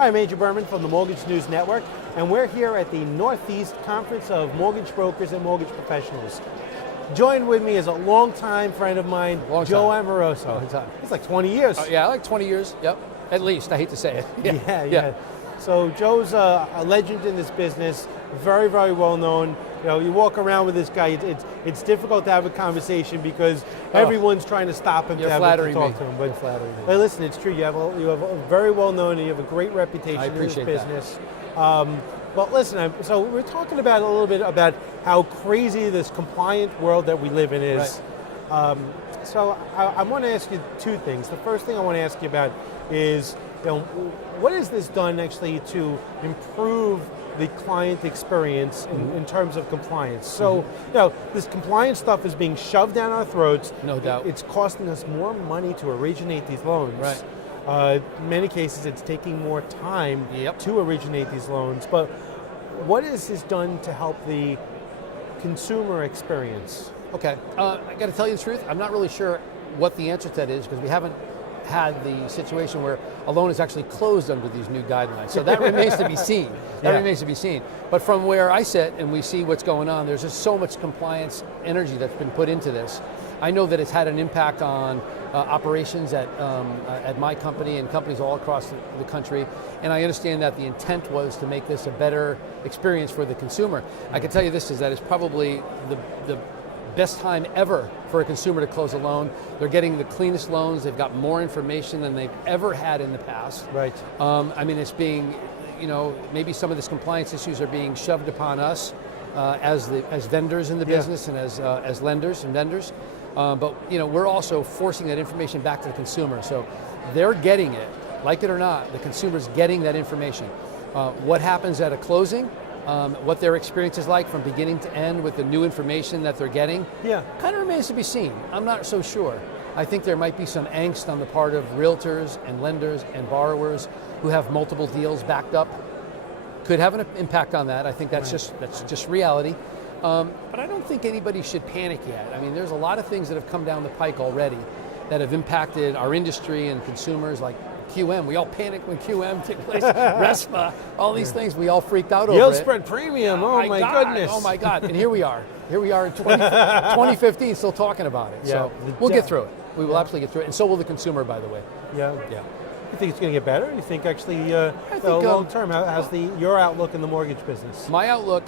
Hi, I'm Major Berman from the Mortgage News Network, and we're here at the Northeast Conference of Mortgage Brokers and Mortgage Professionals. Joined with me is a longtime friend of mine, Joe Amoroso. Long time. It's like 20 years. Yeah, like 20 years, yep, at least. I hate to say it. Yeah. So Joe's a legend in this business, very, very well known. You know, you walk around with this guy, it's difficult to have a conversation because everyone's trying to stop him to talk to him. You're flattering me. But listen, it's true. You have a very well known, and you have a great reputation in this business. But listen, so we're talking about a little bit about how crazy this compliant world that we live in is. Right. So I want to ask you two things. The first thing I want to ask you about is, what has this done actually to improve the client experience in terms of compliance? So, this compliance stuff is being shoved down our throats. No doubt. It's costing us more money to originate these loans. Right. In many cases, it's taking more time Yep. to originate these loans. But what has this done to help the consumer experience? Okay, I got to tell you the truth, I'm not really sure what the answer to that is because we haven't had the situation where a loan is actually closed under these new guidelines. So that remains to be seen. That remains to be seen. But from where I sit and we see what's going on, there's just so much compliance energy that's been put into this. I know that it's had an impact on operations at my company and companies all across the country, and I understand that the intent was to make this a better experience for the consumer. I can tell you this, is that it's probably the best time ever for a consumer to close a loan. They're getting the cleanest loans. They've got more information than they've ever had in the past. Right. I mean, it's being, maybe some of these compliance issues are being shoved upon us as vendors in the business and as lenders and vendors. But we're also forcing that information back to the consumer. So they're getting it, like it or not. The consumer's getting that information. What happens at a closing? What their experience is like from beginning to end with the new information that they're getting, kind of remains to be seen. I'm not so sure. I think there might be some angst on the part of realtors and lenders and borrowers who have multiple deals backed up. Could have an impact on that. I think that's just reality. But I don't think anybody should panic yet. I mean, there's a lot of things that have come down the pike already that have impacted our industry and consumers, like QM. We all panicked when QM took place. RESPA, all these things, we all freaked out over Yield it. spread premium, oh my goodness. Oh my God, and here we are. Here we are in 2015 still talking about it. So we'll get through it. We will absolutely get through it, and so will the consumer, by the way. Yeah. You think it's going to get better? You think actually, long term, how's your outlook in the mortgage business? My outlook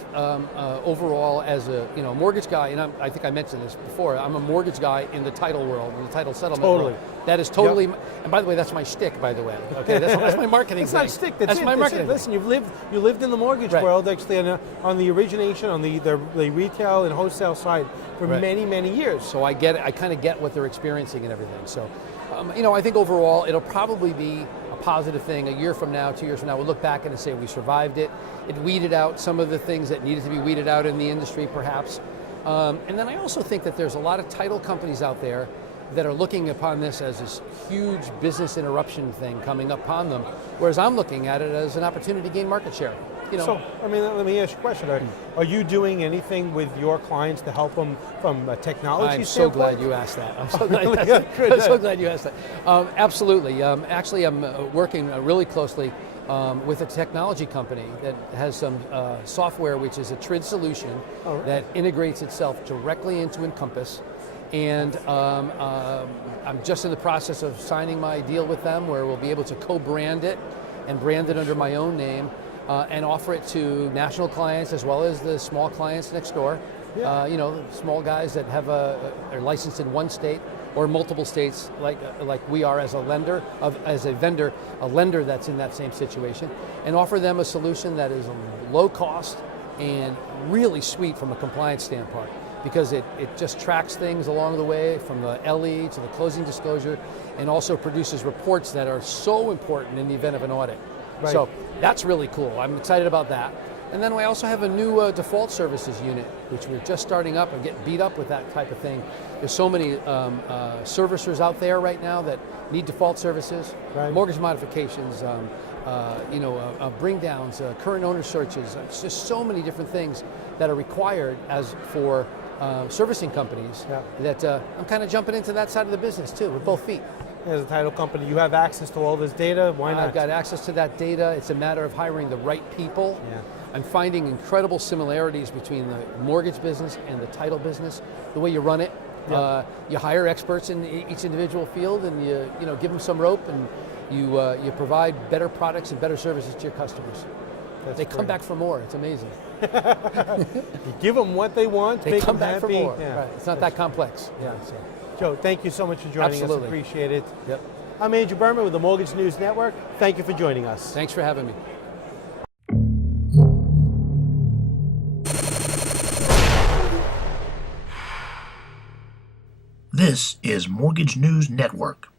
overall as a mortgage guy, and I think I mentioned this before, I'm a mortgage guy in the title world, in the title settlement world. That is totally, and by the way, that's my shtick, by the way. Okay, that's my marketing thing. It's not shtick, that's my marketing. Listen, you lived in the mortgage world actually on the origination, on the retail and wholesale side for many, many years. So I get it, I kind of get what they're experiencing and everything. So, I think overall it'll probably be a positive thing. A year from now, 2 years from now, we'll look back and say we survived it. It weeded out some of the things that needed to be weeded out in the industry, perhaps. And then I also think that there's a lot of title companies out there that are looking upon this as this huge business interruption thing coming upon them, whereas I'm looking at it as an opportunity to gain market share. So, let me ask you a question. Are you doing anything with your clients to help them from a technology standpoint? I'm so glad you asked that. I'm so glad you asked that. Absolutely. Actually, I'm working really closely with a technology company that has some software, which is a TRID solution that integrates itself directly into Encompass. And I'm just in the process of signing my deal with them where we'll be able to co-brand it and brand it under my own name and offer it to national clients as well as the small clients next door. Small guys that are licensed in one state or multiple states, like we are as a lender, as a vendor, a lender that's in that same situation, and offer them a solution that is low cost and really sweet from a compliance standpoint, because it just tracks things along the way from the LE to the closing disclosure, and also produces reports that are so important in the event of an audit. So that's really cool. I'm excited about that. And then we also have a new default services unit, which we're just starting up and getting beat up with that type of thing. There's so many servicers out there right now that need default services, mortgage modifications, bring downs, current owner searches. It's just so many different things that are required as for servicing companies that I'm kind of jumping into that side of the business too with both feet. as a title company, you have access to all this data. Why not? I've got access to that data. It's a matter of hiring the right people. Yeah. I'm finding incredible similarities between the mortgage business and the title business. The way you run it, you hire experts in each individual field, and you give them some rope, and you provide better products and better services to your customers. They come back for more. It's amazing. You give them what they want. They come back happy. for more. Yeah. Right. It's not that complex. Yeah. So, Joe, thank you so much for joining us. Appreciate it. Yep. I'm Andrew Berman with the Mortgage News Network. Thank you for joining us. Thanks for having me. This is Mortgage News Network.